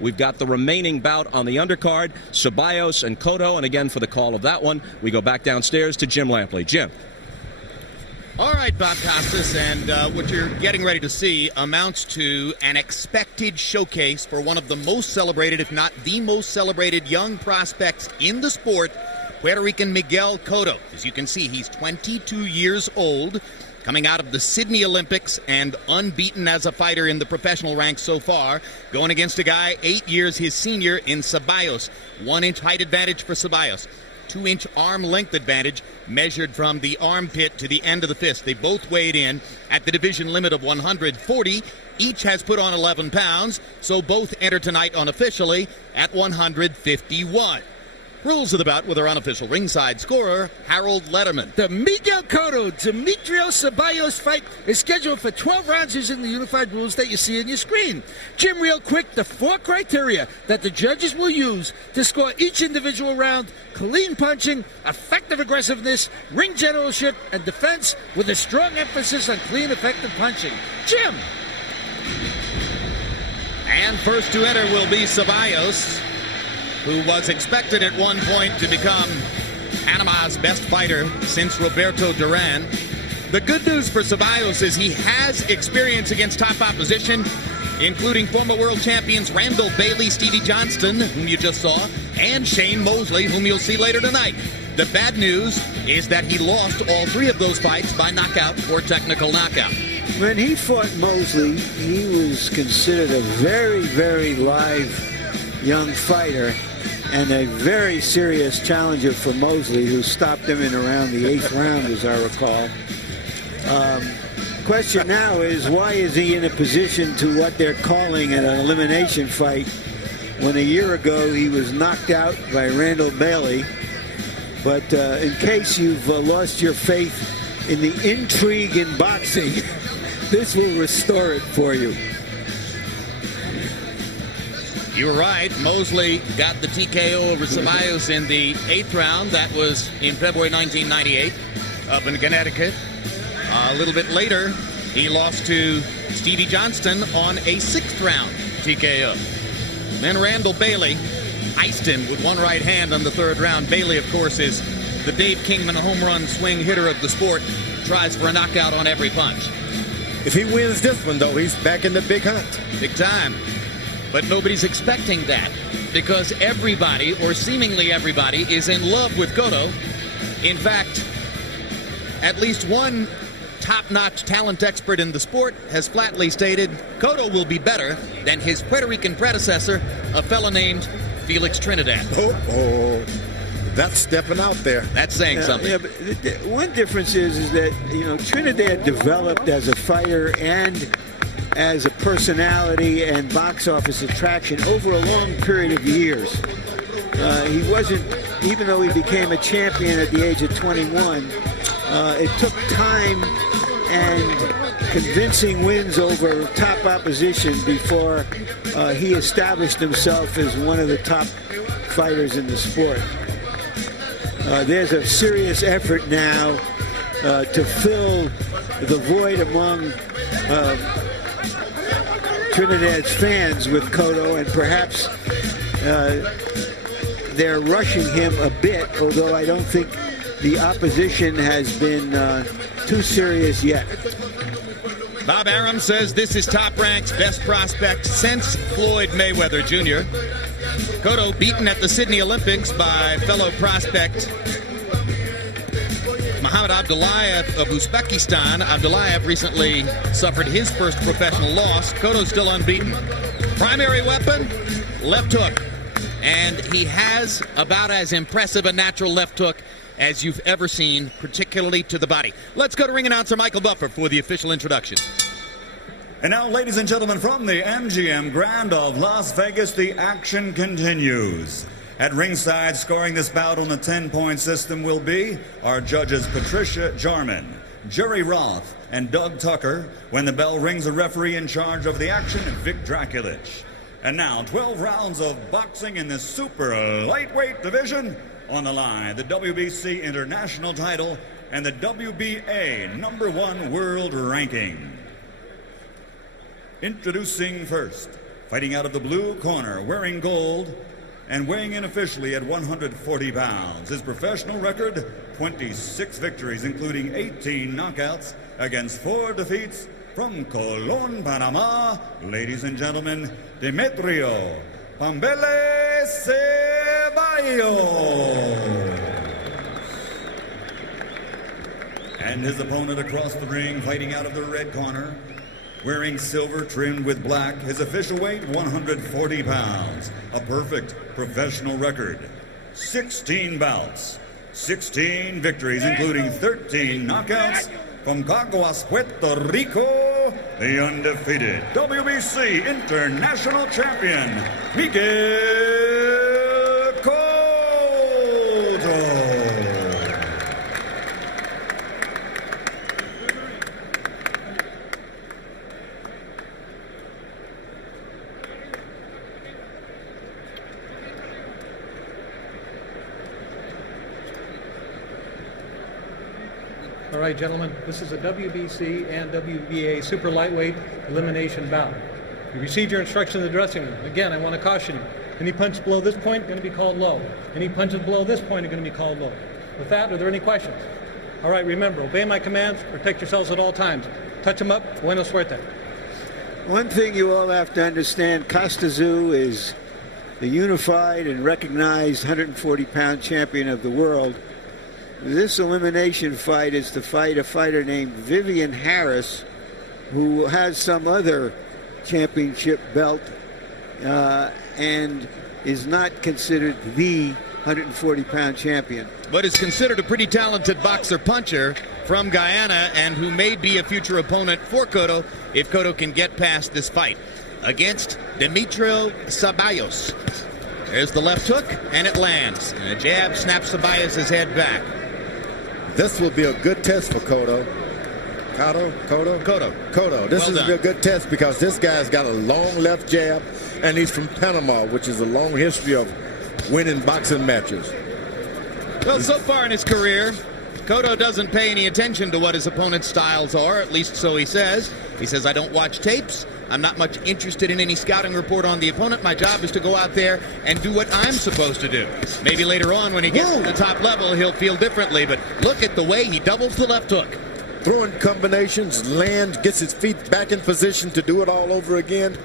We've got the remaining bout on the undercard, Ceballos and Cotto. And again, for the call of that one, we go back downstairs to Jim Lampley. Jim. All right, Bob Costas, and what you're getting ready to see amounts to an expected showcase for one of the most celebrated, if not the most celebrated, young prospects in the sport, Puerto Rican Miguel Cotto. As you can see, he's 22 years old, coming out of the Sydney Olympics and unbeaten as a fighter in the professional ranks so far, going against a guy 8 years his senior in Ceballos. 1-inch height advantage for Ceballos. 2-inch arm length advantage measured from the armpit to the end of the fist. They both weighed in at the division limit of 140. Each has put on 11 pounds, so both enter tonight unofficially at 151. Rules of the bout with our unofficial ringside scorer, Harold Letterman. The Miguel Cotto Demetrio Ceballos fight is scheduled for 12 rounds using the unified rules that you see on your screen. Jim, real quick, the 4 criteria that the judges will use to score each individual round: clean punching, effective aggressiveness, ring generalship, and defense, with a strong emphasis on clean, effective punching. Jim! And first to enter will be Ceballos, who was expected at one point to become Panama's best fighter since Roberto Duran. The good news for Ceballos is he has experience against top opposition, including former world champions Randall Bailey, Stevie Johnston, whom you just saw, and Shane Mosley, whom you'll see later tonight. The bad news is that he lost all 3 of those fights by knockout or technical knockout. When he fought Mosley, he was considered a very, very live young fighter and a very serious challenger for Mosley, who stopped him in around the 8th round, as I recall. Question now is, why is he in a position to what they're calling an elimination fight, when a year ago he was knocked out by Randall Bailey? But in case you've lost your faith in the intrigue in boxing, this will restore it for you. You were right. Mosley got the TKO over Ceballos in the 8th round. That was in February 1998 up in Connecticut. A little bit later, he lost to Stevie Johnston on a 6th round TKO. Then Randall Bailey iced him with one right hand on the 3rd round. Bailey, of course, is the Dave Kingman home run swing hitter of the sport. Tries for a knockout on every punch. If he wins this one, though, he's back in the big hunt. Big time. But nobody's expecting that, because everybody, or seemingly everybody, is in love with Cotto. In fact, at least one top-notch talent expert in the sport has flatly stated Cotto will be better than his Puerto Rican predecessor, a fellow named Felix Trinidad. That's stepping out there. That's saying something. Yeah, but one difference is that, you know, Trinidad developed as a fighter and as a personality and box office attraction over a long period of years. He wasn't, even though he became a champion at the age of 21, it took time and convincing wins over top opposition before he established himself as one of the top fighters in the sport. There's a serious effort now to fill the void among Trinidad's fans with Cotto, and perhaps they're rushing him a bit, although I don't think the opposition has been too serious yet. Bob Arum says this is Top Rank's best prospect since Floyd Mayweather Jr. Cotto beaten at the Sydney Olympics by fellow prospect Muhammad Abdullayev of Uzbekistan. Abdullayev recently suffered his first professional loss. Cotto's still unbeaten. Primary weapon, left hook. And he has about as impressive a natural left hook as you've ever seen, particularly to the body. Let's go to ring announcer Michael Buffer for the official introduction. And now, ladies and gentlemen, from the MGM Grand of Las Vegas, the action continues. At ringside, scoring this bout on the 10-point system will be our judges Patricia Jarman, Jerry Roth, and Doug Tucker. When the bell rings, a referee in charge of the action, Vic Draculich. And now, 12 rounds of boxing in the super lightweight division. On the line, the WBC International title and the WBA #1 world ranking. Introducing first, Fighting out of the blue corner, wearing gold and weighing in officially at 140 pounds. His professional record, 26 victories, including 18 knockouts against 4 defeats. From Colón, Panama, ladies and gentlemen, Demetrio Ceballos. And his opponent across the ring, fighting out of the red corner, wearing silver trimmed with black. His official weight, 140 pounds. A perfect professional record. 16 bouts, 16 victories, including 13 knockouts. From Caguas, Puerto Rico, the undefeated WBC International Champion, Miguel Cotto. All right, gentlemen, this is a WBC and WBA super lightweight elimination bout. You received your instruction in the dressing room. Again, I want to caution you. Any punch below this point, going to be called low. Any punches below this point are going to be called low. With that, are there any questions? All right, remember, obey my commands, protect yourselves at all times. Touch them up, buena suerte. One thing you all have to understand, Costa Zoo is the unified and recognized 140-pound champion of the world. This elimination fight is to fight a fighter named Vivian Harris, who has some other championship belt and is not considered the 140-pound champion. But is considered a pretty talented boxer-puncher from Guyana, and who may be a future opponent for Cotto if Cotto can get past this fight against Demetrio Ceballos. There's the left hook, and it lands. And a jab snaps Ceballos' head back. This will be a good test for Cotto. Cotto. This will be a good test because this guy's got a long left jab, and he's from Panama, which is a long history of winning boxing matches. Well, so far in his career, Cotto doesn't pay any attention to what his opponent's styles are, at least so he says. He says, I don't watch tapes. I'm not much interested in any scouting report on the opponent. My job is to go out there and do what I'm supposed to do. Maybe later on when he gets to the top level, he'll feel differently, but look at the way he doubles the left hook. Throwing combinations, lands, gets his feet back in position to do it all over again.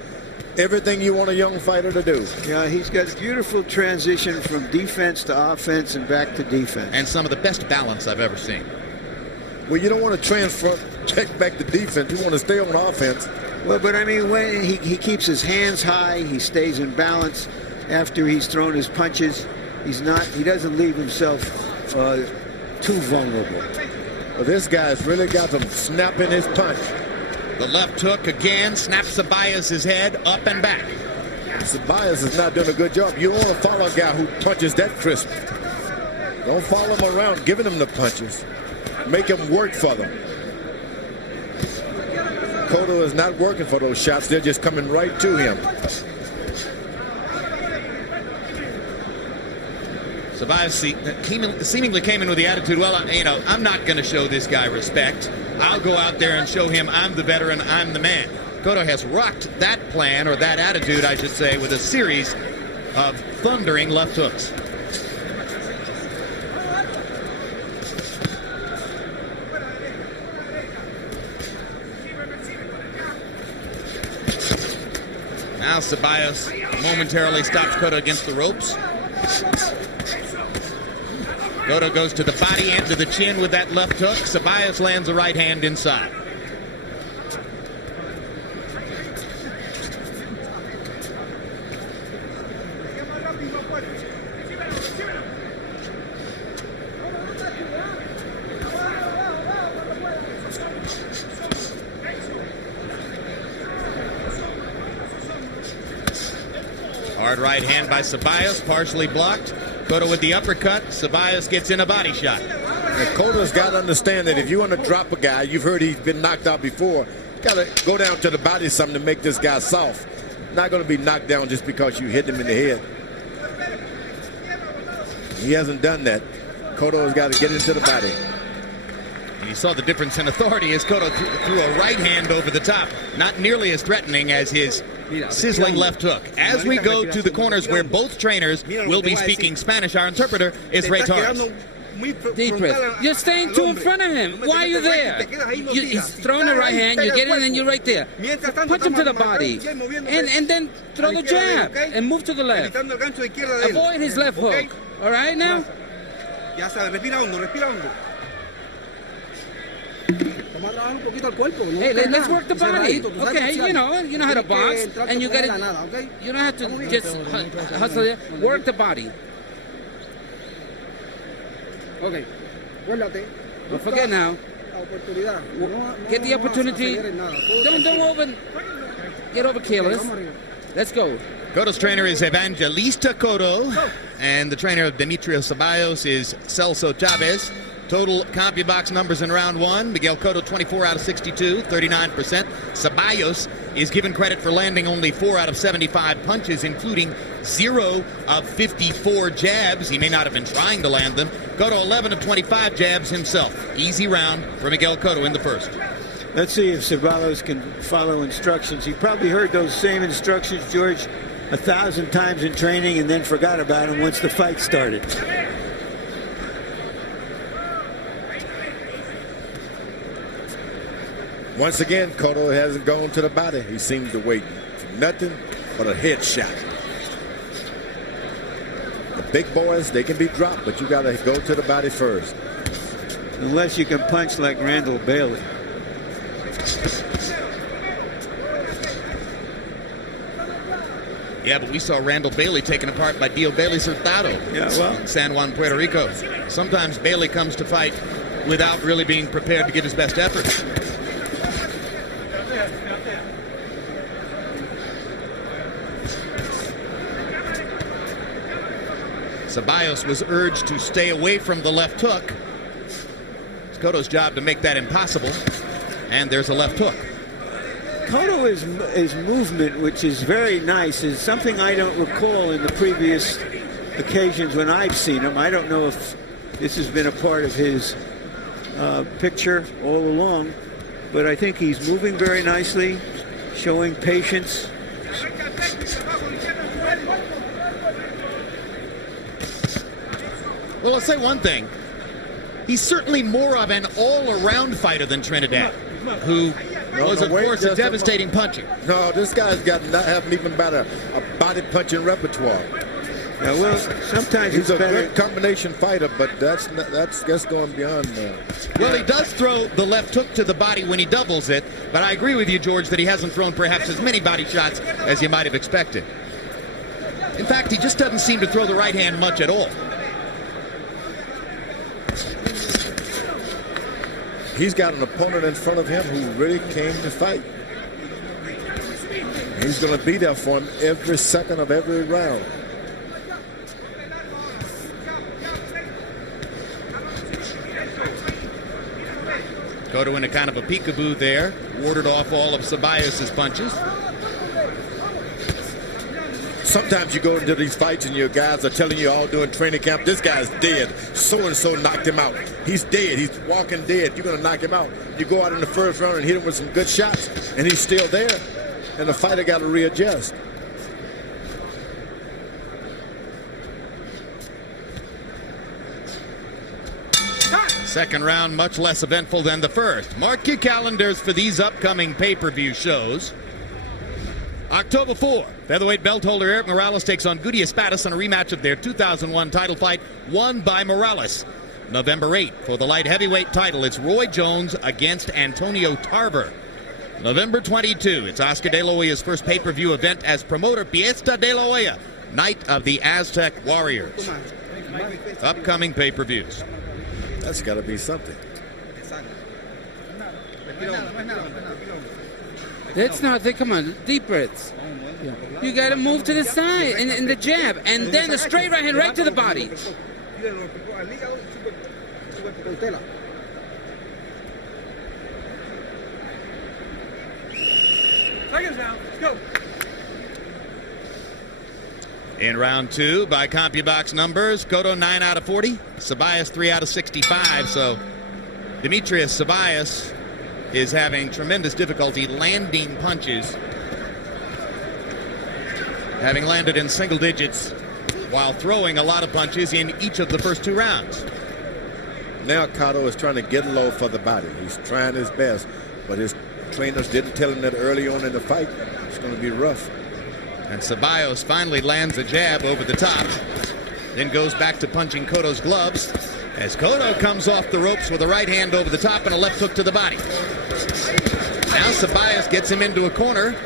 Everything you want a young fighter to do. Yeah, he's got a beautiful transition from defense to offense and back to defense. And some of the best balance I've ever seen. Well, you don't want to check back to defense. You want to stay on offense. Well, but I mean, when he keeps his hands high, he stays in balance after he's thrown his punches. He doesn't leave himself too vulnerable. Well, this guy's really got some snap in his punch. The left hook again snaps Ceballos' head up and back. Ceballos is not doing a good job. You don't want to follow a guy who punches that crisp. Don't follow him around giving him the punches. Make him work for them. Cotto is not working for those shots. They're just coming right to him. Ceballos seemingly came in with the attitude, well, I'm not going to show this guy respect. I'll go out there and show him I'm the veteran, I'm the man. Cotto has rocked that plan, or that attitude, I should say, with a series of thundering left hooks. Now Ceballos momentarily stops Cotto against the ropes. Cotto goes to the body and to the chin with that left hook. Ceballos lands a right hand inside. Hard right hand by Ceballos, partially blocked. Cotto with the uppercut. Ceballos gets in a body shot. Cotto's got to understand that if you want to drop a guy, you've heard he's been knocked out before, got to go down to the body something to make this guy soft. Not going to be knocked down just because you hit him in the head. He hasn't done that. Cotto's got to get into the body. And you saw the difference in authority as Cotto threw a right hand over the top. Not nearly as threatening as his sizzling left hook. As we go to the corners where both trainers will be speaking Spanish, our interpreter is Ray Torres. Deep breath. You're staying too in front of him. Why are you there? He's throwing the right hand, you get it, and then you're right there. Punch him to the body. And then throw the jab and move to the left. Avoid his left hook. All right now? Hey, let's work the body. Okay, you know how to box, and you got to. You don't have to just hustle it. Work the body. Okay. Don't forget now. Get the opportunity. Don't get over careless. Let's go. Cotto's trainer is Evangelista Cotto, and the trainer of Demetrio Ceballos is Celso Chavez. Total CompuBox numbers in round one. Miguel Cotto, 24 out of 62, 39%. Ceballos is given credit for landing only 4 out of 75 punches, including 0 of 54 jabs. He may not have been trying to land them. Cotto, 11 of 25 jabs himself. Easy round for Miguel Cotto in the first. Let's see if Ceballos can follow instructions. He probably heard those same instructions, George, 1,000 times in training and then forgot about them once the fight started. Once again, Cotto hasn't gone to the body. He seems to wait for nothing but a headshot. The big boys, they can be dropped, but you got to go to the body first. Unless you can punch like Randall Bailey. Yeah, but we saw Randall Bailey taken apart by Dio Bailey Hurtado in San Juan, Puerto Rico. Sometimes Bailey comes to fight without really being prepared to give his best effort. Ceballos was urged to stay away from the left hook. It's Cotto's job to make that impossible. And there's a left hook. Cotto is movement, which is very nice, is something I don't recall in the previous occasions when I've seen him. I don't know if this has been a part of his picture all along, but I think he's moving very nicely, showing patience. Well, I'll say one thing. He's certainly more of an all-around fighter than Trinidad, who was, of course, a devastating puncher. No, this guy's got not having even about a body punching repertoire. Yeah, well, sometimes he's a better. good combination fighter, but that's going beyond that. Well, he does throw the left hook to the body when he doubles it, but I agree with you, George, that he hasn't thrown perhaps as many body shots as you might have expected. In fact, he just doesn't seem to throw the right hand much at all. He's got an opponent in front of him who really came to fight. He's going to be there for him every second of every round. Cotto in a kind of a peekaboo there, warded off all of Ceballos' punches. Sometimes you go into these fights and your guys are telling you all during training camp, this guy's dead. So-and-so knocked him out. He's dead. He's walking dead. You're going to knock him out. You go out in the first round and hit him with some good shots, and he's still there. And the fighter got to readjust. Second round, much less eventful than the first. Mark your calendars for these upcoming pay-per-view shows. October 4, featherweight belt holder Eric Morales takes on Goody Espadas in a rematch of their 2001 title fight won by Morales. November 8, for the light heavyweight title, it's Roy Jones against Antonio Tarver. November 22, it's Oscar De La Hoya's first pay-per-view event as promoter Fiesta De La Hoya, Night of the Aztec Warriors. Upcoming pay-per-views. That's got to be something. That's not, come on, deep breaths. You got to move to the side and the jab, and then the straight right hand right to the body. Seconds down, let's go. In round two, by CompuBox numbers, Cotto 9 out of 40, Ceballos 3 out of 65. So Demetrio Ceballos is having tremendous difficulty landing punches having landed in single digits while throwing a lot of punches in each of the first 2 rounds. Now Cotto is trying to get low for the body. He's trying his best, but his trainers didn't tell him that early on in the fight. It's going to be rough. And Ceballos finally lands a jab over the top, then goes back to punching Cotto's gloves as Cotto comes off the ropes with a right hand over the top and a left hook to the body. Now Ceballos gets him into a corner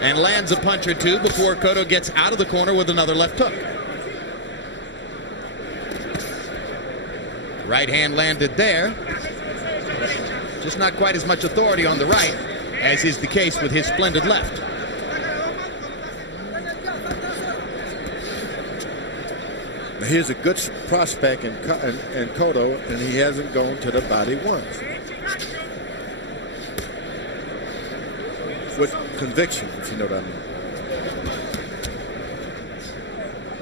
and lands a punch or two before Cotto gets out of the corner with another left hook. Right hand landed there. Just not quite as much authority on the right as is the case with his splendid left. Here's a good prospect in Cotto, and he hasn't gone to the body once. With conviction, if you know what I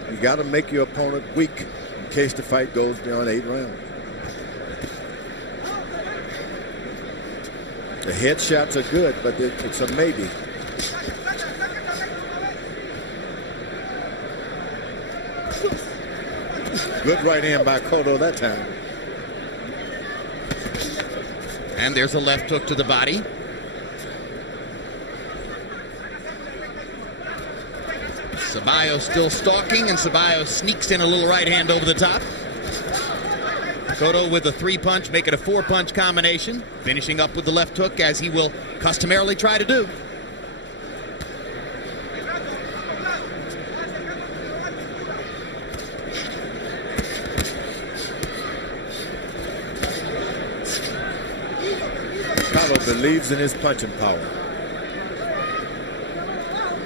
mean. You got to make your opponent weak in case the fight goes beyond 8 rounds. The headshots are good, but it's a maybe. Good right hand by Cotto that time. And there's a left hook to the body. Ceballos still stalking, and Ceballos sneaks in a little right hand over the top. Cotto with a 3-punch, make it a 4-punch combination, finishing up with the left hook as he will customarily try to do. Cotto believes in his punching power.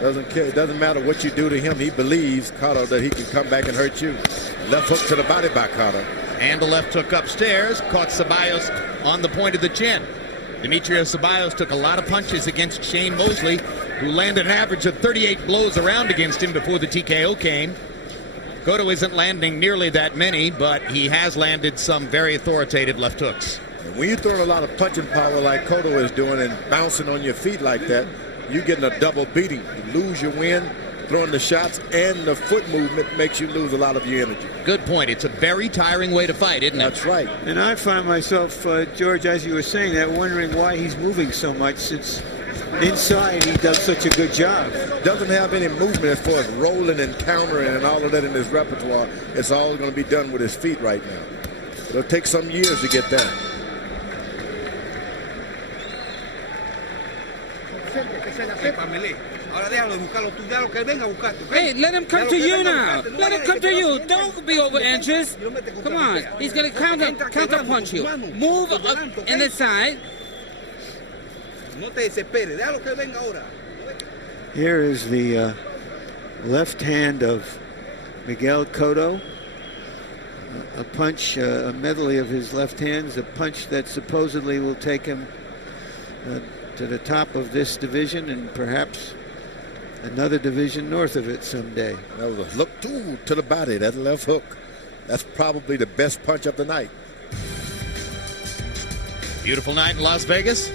Doesn't care. It doesn't matter what you do to him. He believes, Cotto, that he can come back and hurt you. Left hook to the body by Cotto. And a left hook upstairs caught Ceballos on the point of the chin. Demetrio Ceballos took a lot of punches against Shane Mosley, who landed an average of 38 blows around against him before the TKO came. Cotto isn't landing nearly that many, but he has landed some very authoritative left hooks. When you're throwing a lot of punching power like Cotto is doing and bouncing on your feet like that, you're getting a double beating. You lose your wind, throwing the shots, and the foot movement makes you lose a lot of your energy. Good point. It's a very tiring way to fight, isn't it? That's right. And I find myself, George, as you were saying that, wondering why he's moving so much, since inside he does such a good job. Doesn't have any movement as far as rolling and countering and all of that in his repertoire. It's all going to be done with his feet right now. It'll take some years to get that. Hey, let him come to you now. Let him come to you. Don't be over anxious. Come on. He's going to counter punch you. Move up in the side. Here is the left hand of Miguel Cotto. A punch, a medley of his left hands, a punch that supposedly will take him to the top of this division and perhaps another division north of it someday. That was a look to the body, that left hook. That's probably the best punch of the night. Beautiful night in Las Vegas.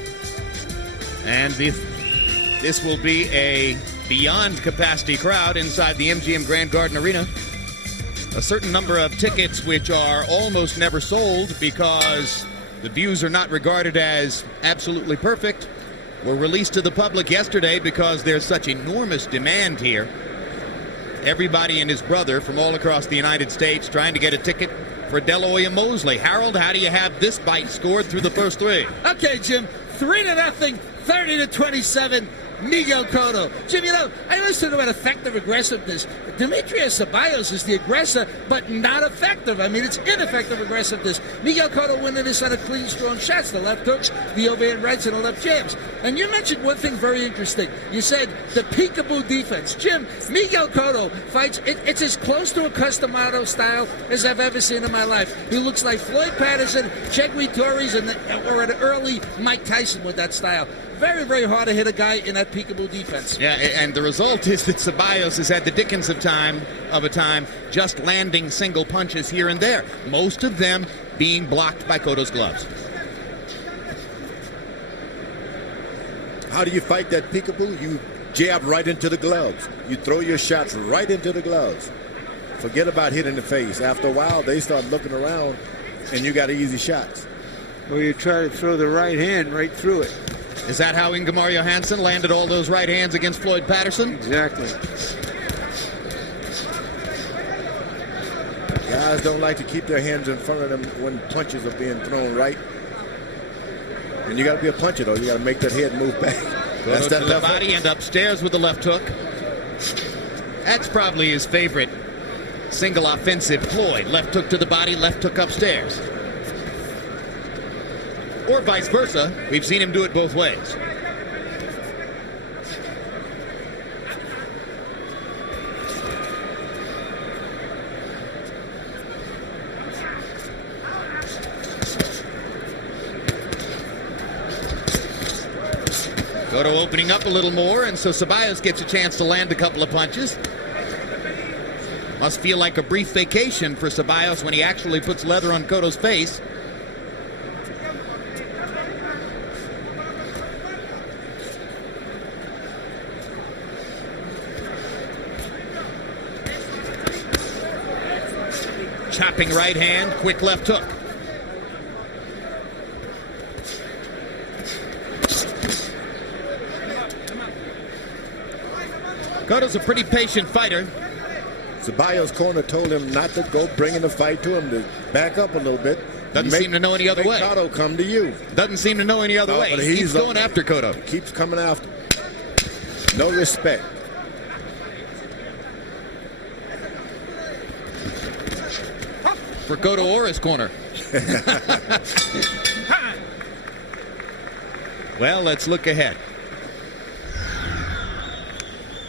And this will be a beyond capacity crowd inside the MGM Grand Garden Arena. A certain number of tickets which are almost never sold because the views are not regarded as absolutely perfect were released to the public yesterday because there's such enormous demand here. Everybody and his brother from all across the United States trying to get a ticket for Deloy Mosley. Harold, how do you have this fight scored through the first 3? Okay, Jim, 3-0, 30-27. Miguel Cotto. Jim, you know, I always talk about effective aggressiveness. Demetrio Ceballos is the aggressor, but not effective. I mean, it's ineffective aggressiveness. Miguel Cotto winning this on a clean, strong shots, the left hooks, the overhand rights, and the left jabs. And you mentioned one thing very interesting. You said the peekaboo defense. Jim, Miguel Cotto fights, it's as close to a Customado style as I've ever seen in my life. He looks like Floyd Patterson, Chegui Torres, or an early Mike Tyson with that style. Very, very hard to hit a guy in that peekaboo defense. Yeah, and the result is that Ceballos has had the dickens of a time just landing single punches here and there, most of them being blocked by Cotto's gloves. How do you fight that peekaboo? You jab right into the gloves. You throw your shots right into the gloves. Forget about hitting the face. After a while, they start looking around, and you got easy shots. Or you try to throw the right hand right through it. Is that how Ingemar Johansson landed all those right hands against Floyd Patterson? Exactly. Guys don't like to keep their hands in front of them when punches are being thrown right. And you got to be a puncher, though. You got to make that head move back. That's That that the left body and upstairs with the left hook. That's probably his favorite single offensive ploy. Left hook to the body, left hook upstairs. Or vice versa. We've seen him do it both ways. Cotto opening up a little more, and so Ceballos gets a chance to land a couple of punches. Must feel like a brief vacation for Ceballos when he actually puts leather on Cotto's face. Chopping right hand, quick left hook. Cotto's a pretty patient fighter. Ceballos' corner told him not to go bringing the fight to him, to back up a little bit. Doesn't seem to know any other way. Cotto come to you. Doesn't seem to know any other way. But He keeps going after Cotto. He keeps coming after. No respect. For Cotto or his corner. Well, let's look ahead.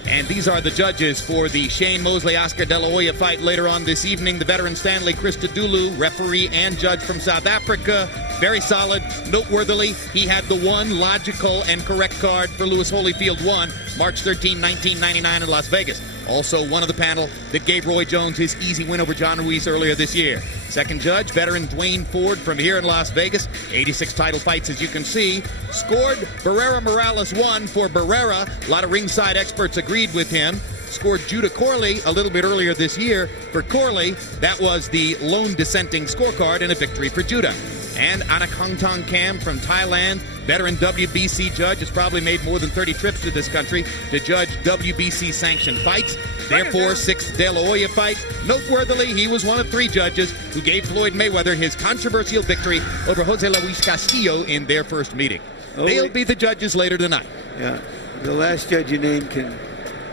And these are the judges for the Shane Mosley-Oscar De La Hoya fight later on this evening. The veteran Stanley Christodoulou, referee and judge from South Africa. Very solid. Noteworthily, he had the one logical and correct card for Louis Holyfield 1, March 13, 1999 in Las Vegas. Also one of the panel that gave Roy Jones his easy win over John Ruiz earlier this year. Second judge, veteran Dwayne Ford from here in Las Vegas. 86 title fights, as you can see. Scored Barrera Morales 1 for Barrera. A lot of ringside experts agreed with him. Scored Judah Corley a little bit earlier this year. For Corley, that was the lone dissenting scorecard and a victory for Judah. And Anakongtong Kam from Thailand, veteran WBC judge, has probably made more than 30 trips to this country to judge WBC sanctioned fights. Therefore, 6th De La Hoya fight. Noteworthily, he was one of 3 judges who gave Floyd Mayweather his controversial victory over Jose Luis Castillo in their first meeting. They'll be the judges later tonight. Yeah, the last judge you named can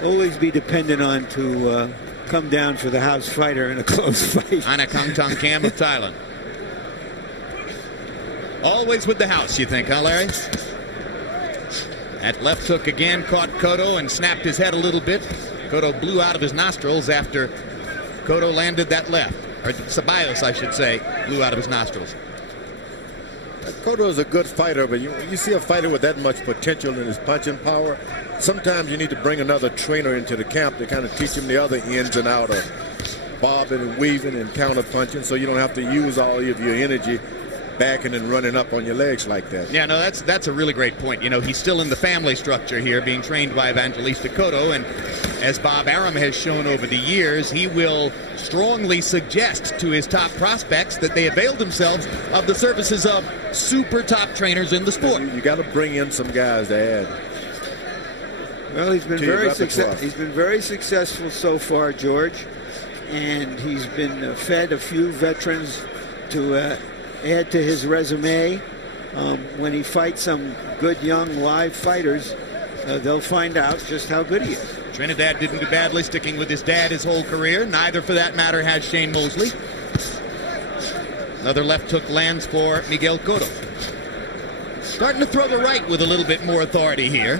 always be dependent on to come down for the house fighter in a close fight. Anakongtong Kam of Thailand. Always with the house, you think, huh, Larry? That left hook again caught Cotto and snapped his head a little bit. Cotto blew out of his nostrils after Cotto landed that left. Or Ceballos, I should say, blew out of his nostrils. Cotto is a good fighter, but you see a fighter with that much potential in his punching power, sometimes you need to bring another trainer into the camp to kind of teach him the other ins and outs of bobbing and weaving and counter punching, so you don't have to use all of your energy backing and running up on your legs like that. Yeah, no, that's a really great point. You know, he's still in the family structure here, being trained by Evangelista Cotto, and as Bob Arum has shown over the years, he will strongly suggest to his top prospects that they avail themselves of the services of super top trainers in the sport. You got to bring in some guys to add. Well, he's been very successful so far, George, and he's been fed a few veterans to add to his resume. When he fights some good young live fighters, they'll find out just how good he is. Trinidad didn't do badly sticking with his dad his whole career. Neither, for that matter, has Shane Mosley. Another left hook lands for Miguel Cotto. Starting to throw the right with a little bit more authority here.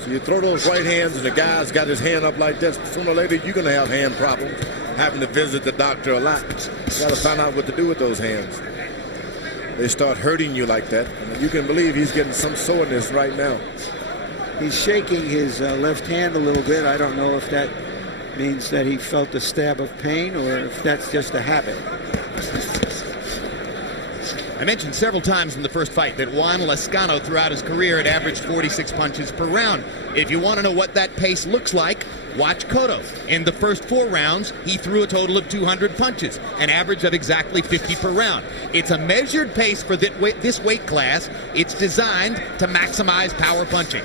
So you throw those right hands and the guy's got his hand up like that, sooner or later you're going to have hand problems, having to visit the doctor a lot. You got to find out what to do with those hands. They start hurting you like that, and you can believe he's getting some soreness right now. He's shaking his left hand a little bit. I don't know if that means that he felt a stab of pain or if that's just a habit. I mentioned several times in the first fight that Juan Lescano throughout his career had averaged 46 punches per round. If you want to know what that pace looks like, watch Cotto. In the first 4 rounds, he threw a total of 200 punches, an average of exactly 50 per round. It's a measured pace for this weight class. It's designed to maximize power punching.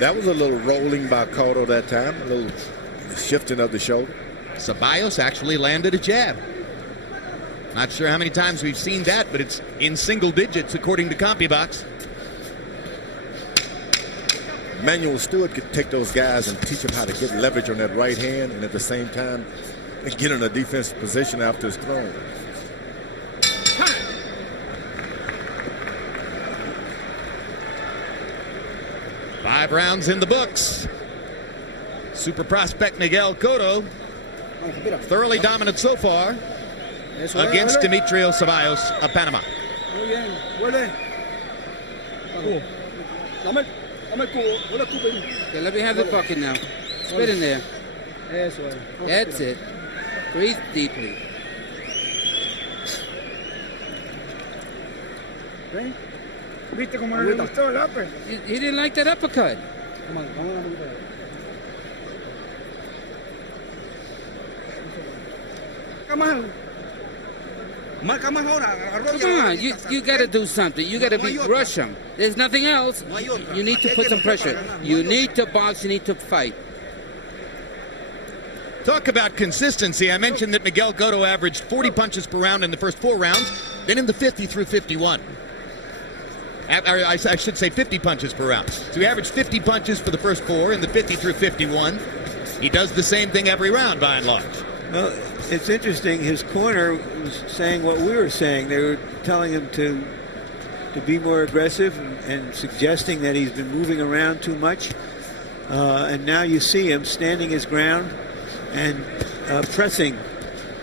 That was a little rolling by Cotto that time, a little shifting of the shoulder. Ceballos actually landed a jab. Not sure how many times we've seen that, but it's in single digits according to CompuBox. Manuel Stewart could take those guys and teach them how to get leverage on that right hand and at the same time get in a defensive position after it's thrown. Five rounds in the books. Super prospect Miguel Cotto, thoroughly dominant so far against Demetrio Ceballos of Panama. Okay, let me have the bucket now. Spit in there. That's it. Breathe deeply. He didn't like that uppercut. Come on, you got to do something. You got to rush him. There's nothing else. You need to put some pressure. You need to box. You need to fight. Talk about consistency. I mentioned that Miguel Cotto averaged 40 punches per round in the first 4 rounds. Then in the 5th, he threw 51. I should say 50 punches per round. So he averaged 50 punches for the first 4. In the 5th, he threw 51. He does the same thing every round, by and large. Well, it's interesting. His corner was saying what we were saying. They were telling him to be more aggressive and suggesting that he's been moving around too much. And now you see him standing his ground and pressing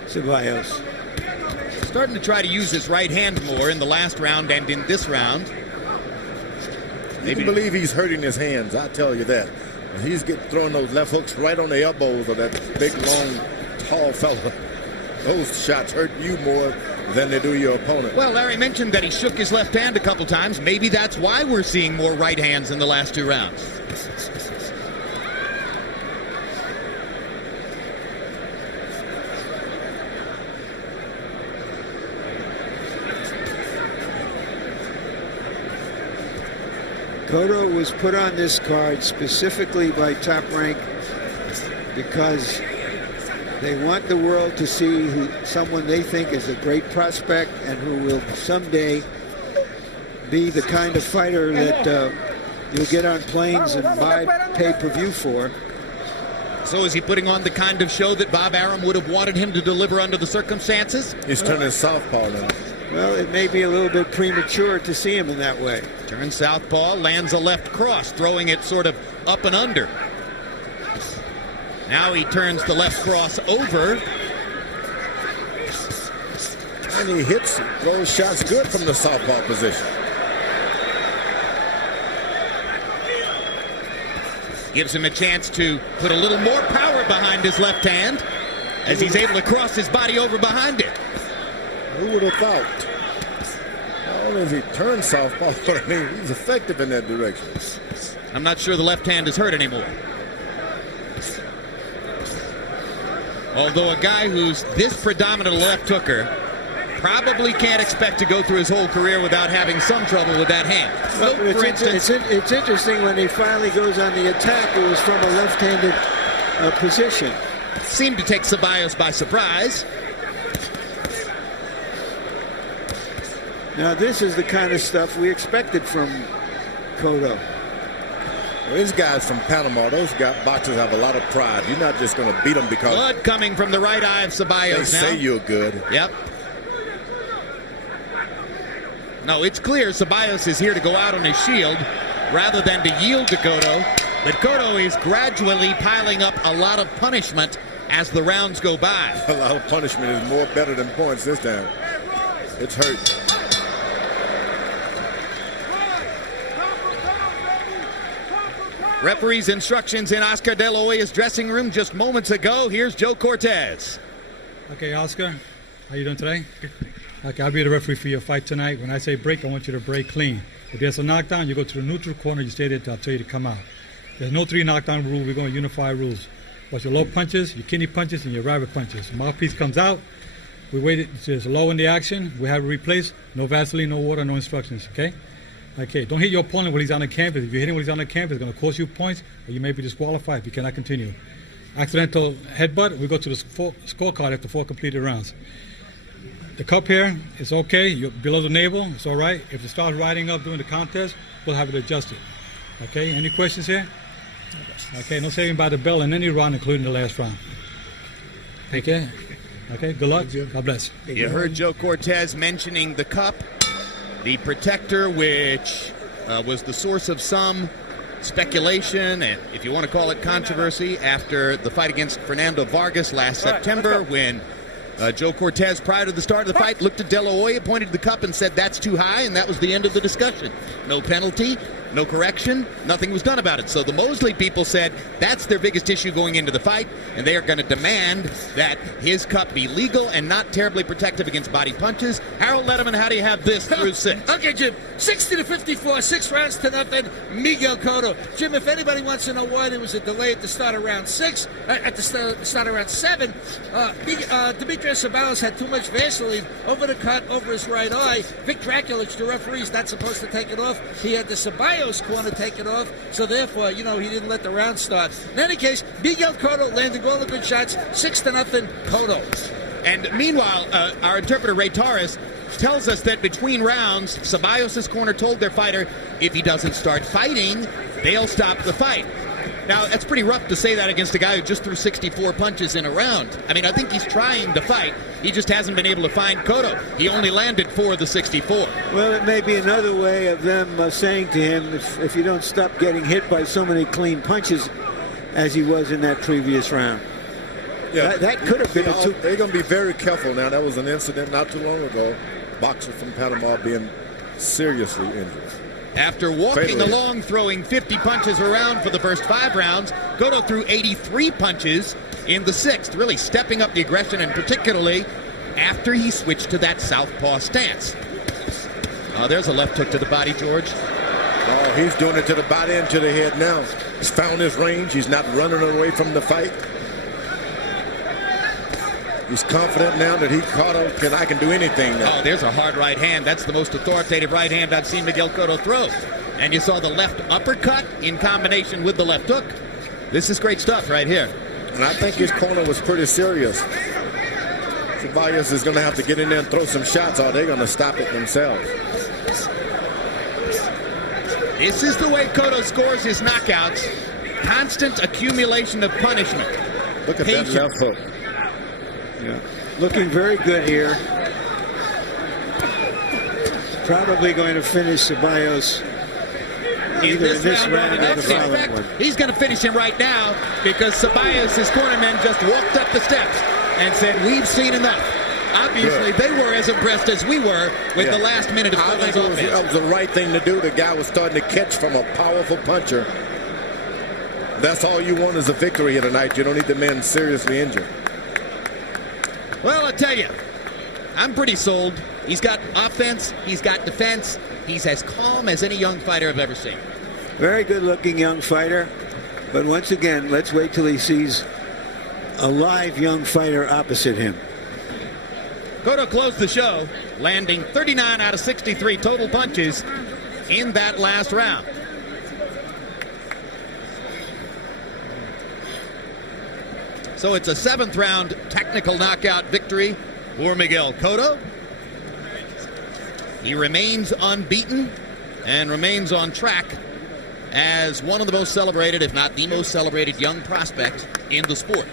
Ceballos. Starting to try to use his right hand more in the last round and in this round. You can believe he's hurting his hands, I tell you that. He's throwing those left hooks right on the elbows of that big, long, tall fella. Those shots hurt you more than they do your opponent. Well, Larry mentioned that he shook his left hand a couple times. Maybe that's why we're seeing more right hands in the last 2 rounds. Cotto was put on this card specifically by Top Rank because they want the world to see someone they think is a great prospect and who will someday be the kind of fighter that you'll get on planes and buy pay-per-view for. So is he putting on the kind of show that Bob Arum would have wanted him to deliver under the circumstances? He's turning southpaw now. Well, it may be a little bit premature to see him in that way. Turns southpaw, lands a left cross, throwing it sort of up and under. Now he turns the left cross over. And he hits those shots good from the southpaw position. Gives him a chance to put a little more power behind his left hand as he's able to cross his body over behind it. Who would have thought? Not only has he turned southpaw, but I mean, he's effective in that direction. I'm not sure the left hand is hurt anymore. Although a guy who's this predominant a left hooker probably can't expect to go through his whole career without having some trouble with that hand. Well, for instance, it's interesting when he finally goes on the attack, it was from a left-handed position. Seemed to take Ceballos by surprise. Now, this is the kind of stuff we expected from Cotto. Well, these guys from Panama, those boxers have a lot of pride. You're not just going to beat them because blood coming from the right eye of Ceballos they now. say you're good. Yep. No, it's clear Ceballos is here to go out on his shield rather than to yield to Cotto. But Cotto is gradually piling up a lot of punishment as the rounds go by. A lot of punishment is more better than points this time. It's hurt. Referee's instructions in Oscar De La Hoya's dressing room just moments ago. Here's Joe Cortez. Okay, Oscar, how you doing today? Okay, I'll be the referee for your fight tonight. When I say break, I want you to break clean. If there's a knockdown, you go to the neutral corner, you stay there till I tell you to come out. There's no 3 knockdown rule. We're going to unify rules. What's your low punches, your kidney punches, and your rabbit punches. Mouthpiece comes out. We wait it just low in the action. We have it replaced. No Vaseline, no water, no instructions, okay? Okay, don't hit your opponent when he's on the canvas. If you hit him when he's on the canvas, it's going to cost you points, or you may be disqualified if you cannot continue. Accidental headbutt, we go to the scorecard after 4 completed rounds. The cup here is okay. You're below the navel, it's all right. If it starts riding up during the contest, we'll have it adjusted. Okay, any questions here? Okay, no saving by the bell in any round, including the last round. Take care. Okay, good luck. God bless. You heard Joe Cortez mentioning the cup, the protector, which was the source of some speculation and, if you want to call it, controversy after the fight against Fernando Vargas last September, when Joe Cortez, prior to the start of the fight, looked at De La Hoya, pointed to the cup and said, "That's too high," and that was the end of the discussion. No penalty, no correction, nothing was done about it. So the Mosley people said that's their biggest issue going into the fight, and they are going to demand that his cup be legal and not terribly protective against body punches. Harold Letterman, how do you have this through 6? Okay, Jim. 60-54, 6 rounds to nothing. Miguel Cotto. Jim, if anybody wants to know why there was a delay at the start of round 6, at the start of round 7, Demetrio Ceballos had too much Vaseline over the cut, over his right eye. Vic Draculich, the referee's not supposed to take it off. He had the Ceballos corner take it off, so therefore, he didn't let the round start. In any case, Miguel Cotto landing all the good shots, 6-0, Cotto. And meanwhile, our interpreter, Ray Torres, tells us that between rounds, Ceballos' corner told their fighter, if he doesn't start fighting, they'll stop the fight. Now, that's pretty rough to say that against a guy who just threw 64 punches in a round. I mean, I think he's trying to fight. He just hasn't been able to find Cotto. He only landed 4 of the 64. Well, it may be another way of them saying to him, if you don't stop getting hit by so many clean punches as he was in that previous round. Yeah, that could have been They're going to be very careful now. That was an incident not too long ago. Boxer from Panama being seriously injured. After walking along, throwing 50 punches around for the first 5 rounds, Cotto threw 83 punches in the 6th, really stepping up the aggression, and particularly after he switched to that southpaw stance. There's a left hook to the body, George. Oh, he's doing it to the body and to the head now. He's found his range. He's not running away from the fight. He's confident now that I can do anything now. Oh, there's a hard right hand. That's the most authoritative right hand I've seen Miguel Cotto throw. And you saw the left uppercut in combination with the left hook. This is great stuff right here. And I think his corner was pretty serious. Ceballos is going to have to get in there and throw some shots, or they're going to stop it themselves. This is the way Cotto scores his knockouts. Constant accumulation of punishment. Look at that left hook. Yeah. Looking very good here. Probably going to finish Ceballos either in this round or the following one. He's going to finish him right now because Ceballos' cornermen just walked up the steps and said, "We've seen enough." Obviously, they were as impressed as we were with the last minute of Cotto's offense. That was the right thing to do. The guy was starting to catch from a powerful puncher. That's all you want is a victory here tonight. You don't need the man seriously injured. Well, I tell you, I'm pretty sold. He's got offense. He's got defense. He's as calm as any young fighter I've ever seen. Very good-looking young fighter. But once again, let's wait till he sees a live young fighter opposite him. Cotto closed the show, landing 39 out of 63 total punches in that last round. So it's a 7th round technical knockout victory for Miguel Cotto. He remains unbeaten and remains on track as one of the most celebrated, if not the most celebrated, young prospect in the sport.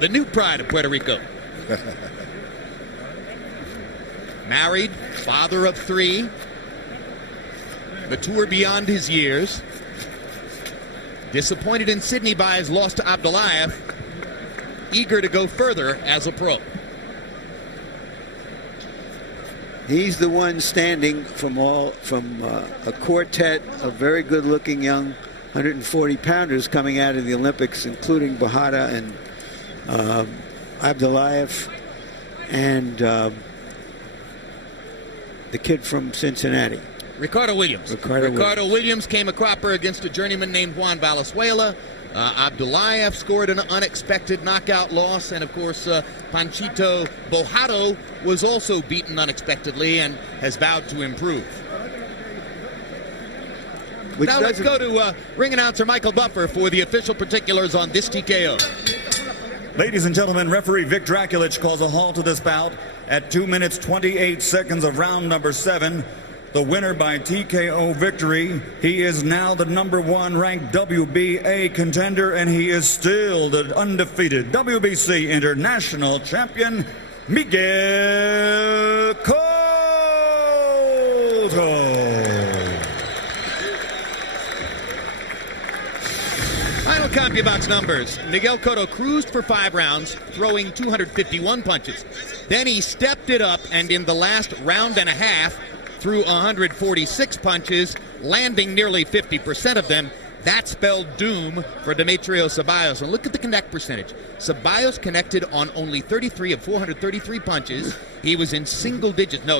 The new pride of Puerto Rico. Married, father of 3, mature beyond his years. Disappointed in Sydney by his loss to Abdullayev, eager to go further as a pro. He's the one standing from a quartet of very good-looking young 140-pounders coming out of the Olympics, including Bahada and Abdullayev and the kid from Cincinnati. Ricardo Williams. Ricardo Williams came a cropper against a journeyman named Juan Valenzuela. Abdullayev scored an unexpected knockout loss, and of course Panchito Bojado was also beaten unexpectedly and has vowed to improve. Now let's go to ring announcer Michael Buffer for the official particulars on this TKO. Ladies and gentlemen, referee Vic Draculich calls a halt to this bout at 2 minutes 28 seconds of round number 7. The winner by TKO victory. He is now the #1 ranked WBA contender, and he is still the undefeated WBC International Champion, Miguel Cotto. Final CompuBox numbers. Miguel Cotto cruised for 5 rounds, throwing 251 punches. Then he stepped it up, and in the last round and a half, threw 146 punches, landing nearly 50% of them. That spelled doom for Demetrio Ceballos. And look at the connect percentage. Ceballos connected on only 33 of 433 punches. He was in single digits. No,